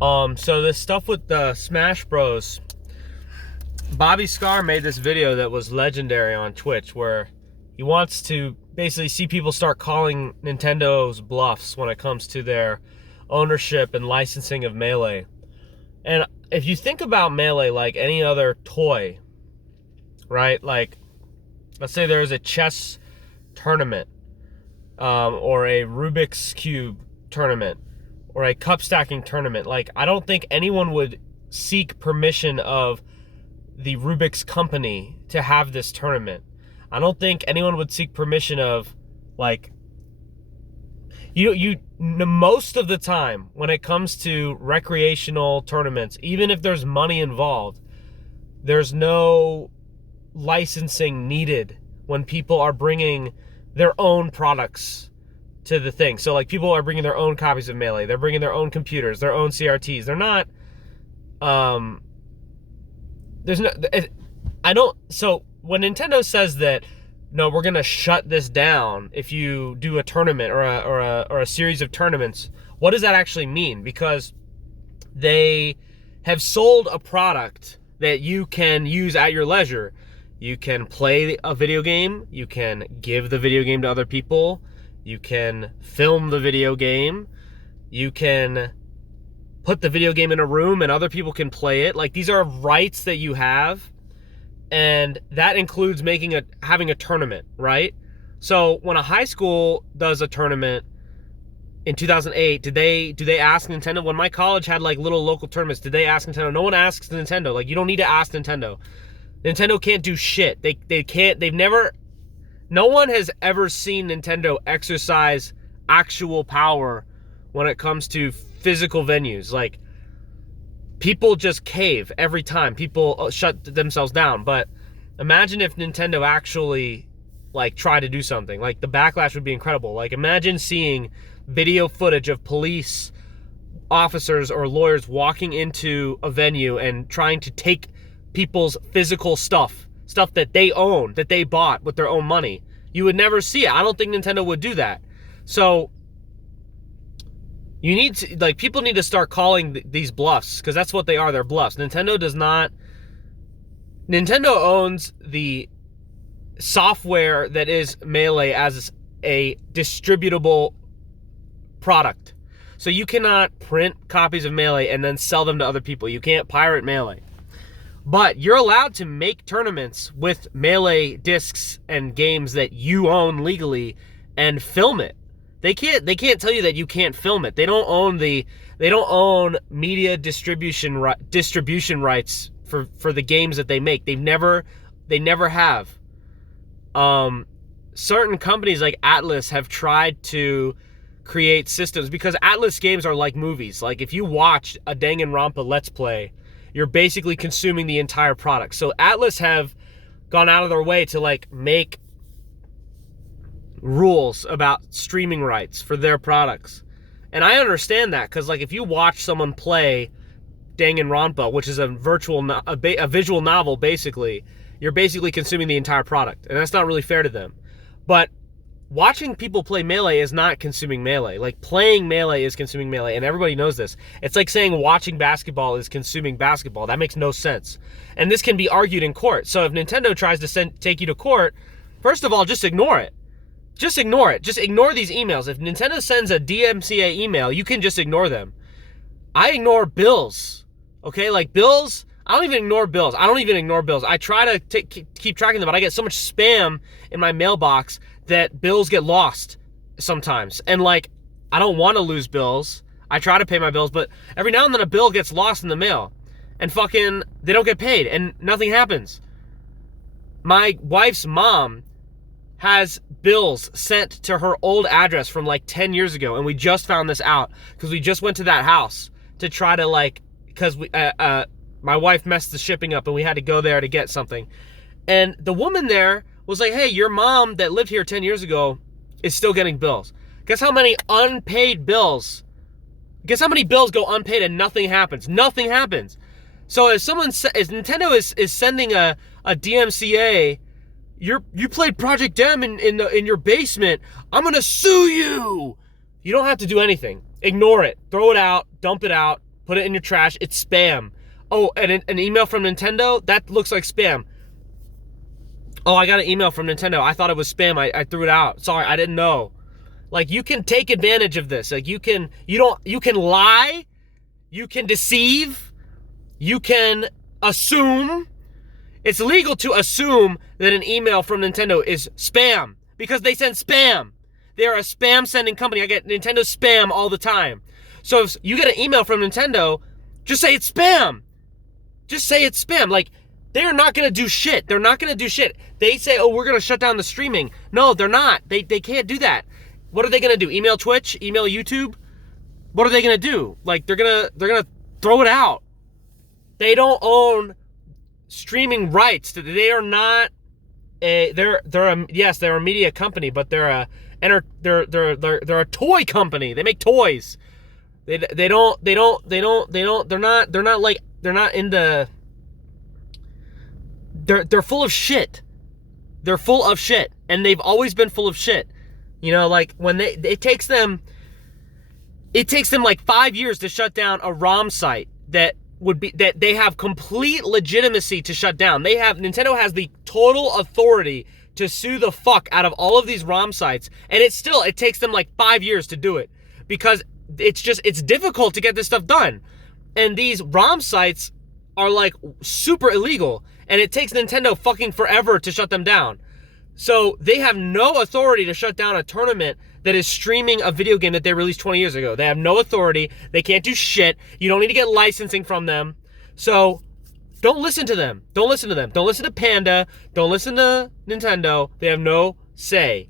So this stuff with the Smash Bros. Bobby Scar made this video that was legendary on Twitch where he wants to basically see people start calling Nintendo's bluffs when it comes to their ownership and licensing of Melee. And if you think about Melee like any other toy, right? Like, let's say there was a chess tournament, or a Rubik's Cube tournament, or a cup stacking tournament. Like, I don't think anyone would seek permission of the Rubik's company to have this tournament. I don't think anyone would seek permission of, like, most of the time when it comes to recreational tournaments, even if there's money involved, there's no licensing needed when people are bringing their own products to the thing. So, like, people are bringing their own copies of Melee. They're bringing their own computers, their own CRTs. They're not, there's no, I don't, so when Nintendo says that, no, we're going to shut this down if you do a tournament or a series of tournaments, what does that actually mean? Because they have sold a product that you can use at your leisure. You can play a video game. You can give the video game to other people. You can film the video game. You can put the video game in a room and other people can play it. Like, these are rights that you have. And that includes having a tournament, right? So when a high school does a tournament in 2008, do they ask Nintendo? When my college had like little local tournaments, did they ask Nintendo? No one asks Nintendo. Like, you don't need to ask Nintendo. Nintendo can't do shit. No one has ever seen Nintendo exercise actual power when it comes to physical venues. Like, people just cave every time. People shut themselves down. But imagine if Nintendo actually, like, tried to do something. Like, the backlash would be incredible. Like, imagine seeing video footage of police officers or lawyers walking into a venue and trying to take people's physical stuff that they own, that they bought with their own money. You would never see it. I don't think Nintendo would do that. So you need to, like, people need to start calling these bluffs, because that's what they are. They're bluffs. Nintendo owns the software that is Melee as a distributable product. So you cannot print copies of Melee and then sell them to other people. You can't pirate Melee. But you're allowed to make tournaments with Melee discs and games that you own legally and film it. They can't tell you that you can't film it. They don't own media distribution rights for the games that they make. They never have. Certain companies like Atlas have tried to create systems, because Atlas games are like movies. Like, if you watch a Danganronpa Let's Play, you're basically consuming the entire product. So Atlas have gone out of their way to, like, make rules about streaming rights for their products. And I understand that, because, like, if you watch someone play Danganronpa, which is a visual novel, basically, you're basically consuming the entire product. And that's not really fair to them. But watching people play Melee is not consuming Melee. Like, playing Melee is consuming Melee, and everybody knows this. It's like saying watching basketball is consuming basketball. That makes no sense. And this can be argued in court. So if Nintendo tries to take you to court, first of all, just ignore it. Just ignore it. Just ignore these emails. If Nintendo sends a DMCA email, you can just ignore them. I ignore bills. Okay? Like, bills, I don't even ignore bills. I try to keep tracking them, but I get so much spam in my mailbox that bills get lost sometimes. And, like, I don't want to lose bills. I try to pay my bills, but every now and then a bill gets lost in the mail. And fucking, they don't get paid, and nothing happens. My wife's mom has bills sent to her old address from, like, 10 years ago, and we just found this out because we just went to that house to try to, like, because my wife messed the shipping up and we had to go there to get something. And the woman there was like, hey, your mom that lived here 10 years ago is still getting bills. Guess how many unpaid bills? Guess how many bills go unpaid and nothing happens? Nothing happens. So if Nintendo is sending a DMCA, you played Project M in your basement, I'm gonna sue you. You don't have to do anything. Ignore it. Throw it out. Dump it out. Put it in your trash. It's spam. Oh, and an email from Nintendo? That looks like spam. Oh, I got an email from Nintendo. I thought it was spam. I threw it out. Sorry, I didn't know. Like, you can take advantage of this. Like, you can lie, you can deceive, you can assume. It's legal to assume that an email from Nintendo is spam because they send spam. They're a spam sending company. I get Nintendo spam all the time. So if you get an email from Nintendo, just say it's spam. Just say it's spam. Like, they're not going to do shit. They're not going to do shit. They say, oh, we're going to shut down the streaming. No, they're not. They can't do that. What are they going to do? Email Twitch? Email YouTube? What are they going to do? Like, they're going to throw it out. They don't own streaming rights. They are not they're a media company, but they're a toy company. They make toys. They're full of shit. They're full of shit, and they've always been full of shit. You know, like when it takes them like 5 years to shut down a ROM site that they have complete legitimacy to shut down. Nintendo has the total authority to sue the fuck out of all of these ROM sites, and it takes them like 5 years to do it because it's difficult to get this stuff done. And these ROM sites are like super illegal, and it takes Nintendo fucking forever to shut them down. So they have no authority to shut down a tournament that is streaming a video game that they released 20 years ago. They have no authority. They can't do shit. You don't need to get licensing from them. So don't listen to them. Don't listen to them. Don't listen to Panda. Don't listen to Nintendo. They have no say.